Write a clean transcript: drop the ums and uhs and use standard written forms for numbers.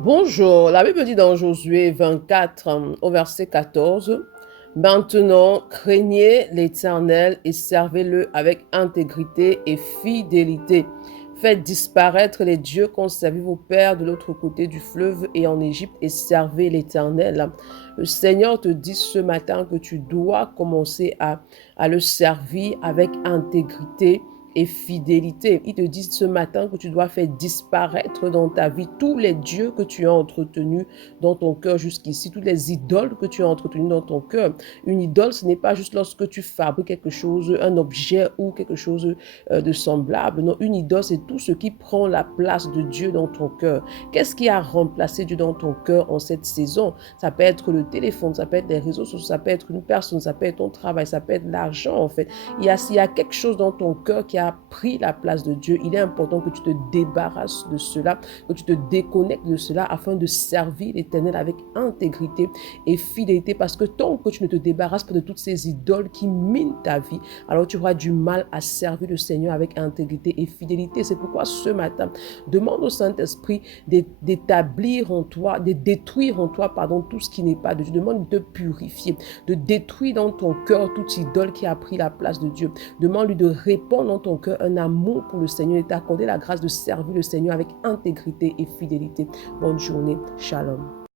Bonjour, la Bible dit dans Josué 24 au verset 14, maintenant craignez l'Éternel et servez-le avec intégrité et fidélité. Faites disparaître les dieux qu'ont servi vos pères de l'autre côté du fleuve et en Égypte et servez l'Éternel. Le Seigneur te dit ce matin que tu dois commencer à le servir avec intégrité et fidélité. Il te dit ce matin que tu dois faire disparaître dans ta vie tous les dieux que tu as entretenus dans ton cœur jusqu'ici, toutes les idoles que tu as entretenues dans ton cœur. Une idole, ce n'est pas juste lorsque tu fabriques quelque chose, un objet ou quelque chose de semblable. Non, une idole, c'est tout ce qui prend la place de Dieu dans ton cœur. Qu'est-ce qui a remplacé Dieu dans ton cœur en cette saison? Ça peut être le téléphone, ça peut être les réseaux sociaux, ça peut être une personne, ça peut être ton travail, ça peut être l'argent en fait. S'il y a quelque chose dans ton cœur qui a pris la place de Dieu, il est important que tu te débarrasses de cela, que tu te déconnectes de cela afin de servir l'Éternel avec intégrité et fidélité, parce que tant que tu ne te débarrasses pas de toutes ces idoles qui minent ta vie, alors tu auras du mal à servir le Seigneur avec intégrité et fidélité. C'est pourquoi ce matin, demande au Saint-Esprit d'établir en toi, de détruire en toi, pardon, tout ce qui n'est pas de Dieu. Demande de te purifier, de détruire dans ton cœur toute idole qui a pris la place de Dieu. Demande-lui de répandre dans ton cœur un amour pour le Seigneur et t'accorder la grâce de servir le Seigneur avec intégrité et fidélité. Bonne journée. Shalom.